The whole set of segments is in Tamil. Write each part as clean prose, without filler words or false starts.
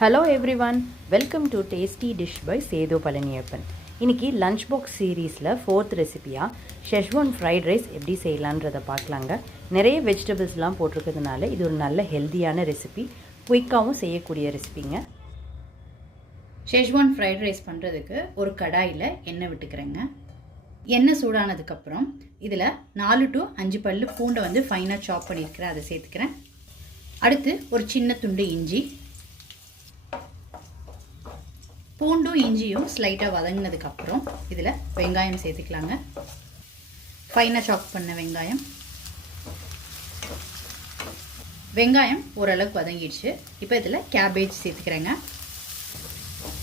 Hello everyone, welcome to Tasty Dish by Sedu Palaniyappan. இன்னைக்கு லஞ்ச் பாக்ஸ் சீரீஸில் 4th ரெசிபியாக ஷெஸ்வான் ஃப்ரைட் ரைஸ் எப்படி செய்யலான்றதை பார்க்கலாங்க. நிறைய வெஜிடபிள்ஸ்லாம் போட்டிருக்கிறதுனால இது ஒரு நல்ல ஹெல்த்தியான ரெசிபி, குயிக்காகவும் செய்யக்கூடிய ரெசிபிங்க. ஷெஸ்வான் ஃப்ரைட் ரைஸ் பண்ணுறதுக்கு ஒரு கடாயில் எண்ணெய் விட்டுக்கிறேங்க. எண்ணெய் சூடானதுக்கப்புறம் இதில் 4 to 5 பல்லு பூண்டை வந்து ஃபைனாக சாப் பண்ணியிருக்கிறேன், அதை சேர்த்துக்கிறேன். அடுத்து ஒரு சின்ன துண்டு இஞ்சி, பூண்டும் இஞ்சியும் ஸ்லைட்டாக வதங்கினதுக்கப்புறம் இதில் வெங்காயம் சேர்த்துக்கலாங்க. ஃபைனாக சாப் பண்ண வெங்காயம் ஓரளவுக்கு வதங்கிடுச்சு. இப்போ இதில் கேபேஜ் சேர்த்துக்கிறேங்க.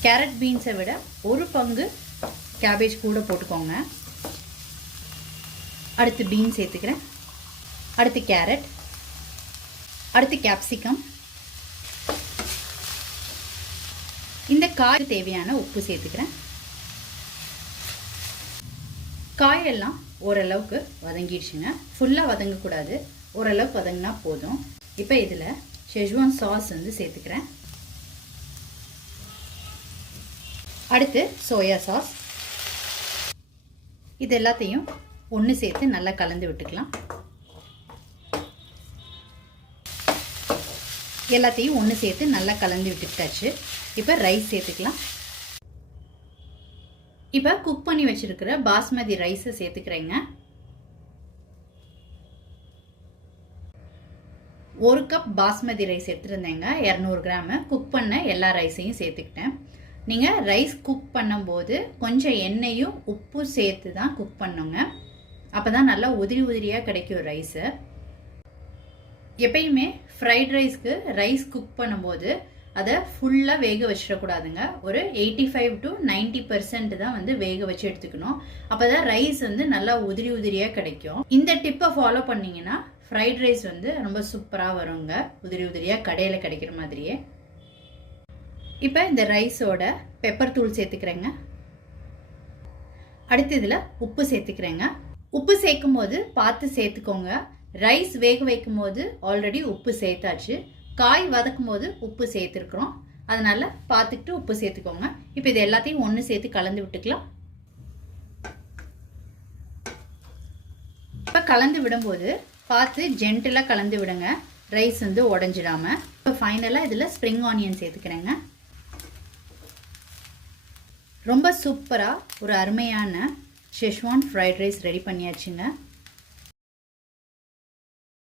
கேரட் பீன்ஸை விட ஒரு பங்கு கேபேஜ் கூட போட்டுக்கோங்க. அடுத்து பீன்ஸ் சேர்த்துக்கிறேன். அடுத்து கேரட், அடுத்து கேப்சிகம். இந்த காய் தேவையான உப்பு சேர்த்துக்கிறேன். காயெல்லாம் ஓரளவுக்கு வதங்கிடுச்சுங்க, ஃபுல்லாக வதங்கக்கூடாது, ஓரளவுக்கு வதங்கினா போதும். இப்போ இதில் ஷெஸ்வான் சாஸ் வந்து சேர்த்துக்கிறேன். அடுத்து சோயா சாஸ். இது எல்லாத்தையும் ஒன்று சேர்த்து நல்லா கலந்து விட்டுக்கலாம். எல்லாத்தையும் ஒன்று சேர்த்து நல்லா கலந்து விட்டுட்டாச்சு. இப்போ ரைஸ் சேர்த்துக்கலாம். இப்போ குக் பண்ணி வச்சிருக்கிற பாஸ்மதி ரைஸை சேர்த்துக்கிறேங்க. 1 கப் பாஸ்மதி ரைஸ் எடுத்துருந்தேங்க, 200 கிராம். குக் பண்ண எல்லா ரைஸையும் சேர்த்துக்கிட்டேன். நீங்கள் ரைஸ் குக் பண்ணும்போது கொஞ்சம் எண்ணெயும் உப்பும் சேர்த்து தான் குக் பண்ணுங்க, அப்போ தான் நல்லா உதிரி உதிரியாக கிடைக்கும் ரைஸு. எப்பயுமே ஃப்ரைட் ரைஸ்க்கு ரைஸ் குக் பண்ணும்போது அதை ஃபுல்லாக வேக வச்சிடக்கூடாதுங்க. ஒரு 85 to 90% தான் வந்து வேக வச்சு எடுத்துக்கணும். அப்போ தான் ரைஸ் வந்து நல்லா உதிரி உதிரியாக கிடைக்கும். இந்த டிப்பை ஃபாலோ பண்ணிங்கன்னா ஃப்ரைட் ரைஸ் வந்து ரொம்ப சூப்பராக வருங்க, உதிரி உதிரியாக கடையில் கிடைக்கிற மாதிரியே. இப்போ இந்த ரைஸோட பெப்பர் தூள் சேர்த்துக்கிறேங்க. அடுத்து இதில் உப்பு சேர்த்துக்கிறேங்க. உப்பு சேர்க்கும் போது பார்த்து சேர்த்துக்கோங்க. ரைஸ் வேக வைக்கும் போது ஆல்ரெடி உப்பு சேர்த்தாச்சு, காய் வதக்கும் போது உப்பு சேர்த்துருக்குறோம், அதனால பார்த்துக்கிட்டு உப்பு சேர்த்துக்கோங்க. இப்போ இது எல்லாத்தையும் ஒன்று சேர்த்து கலந்து விட்டுக்கலாம். இப்போ கலந்து விடும்போது பார்த்து ஜென்டிலாக கலந்து விடுங்க, ரைஸ் வந்து உடஞ்சிடாம. இப்போ ஃபைனலாக இதில் ஸ்ப்ரிங் ஆனியன் சேர்த்துக்கிறேங்க. ரொம்ப சூப்பராக ஒரு அருமையான ஷெஸ்வான் ஃப்ரைட் ரைஸ் ரெடி பண்ணியாச்சுங்க.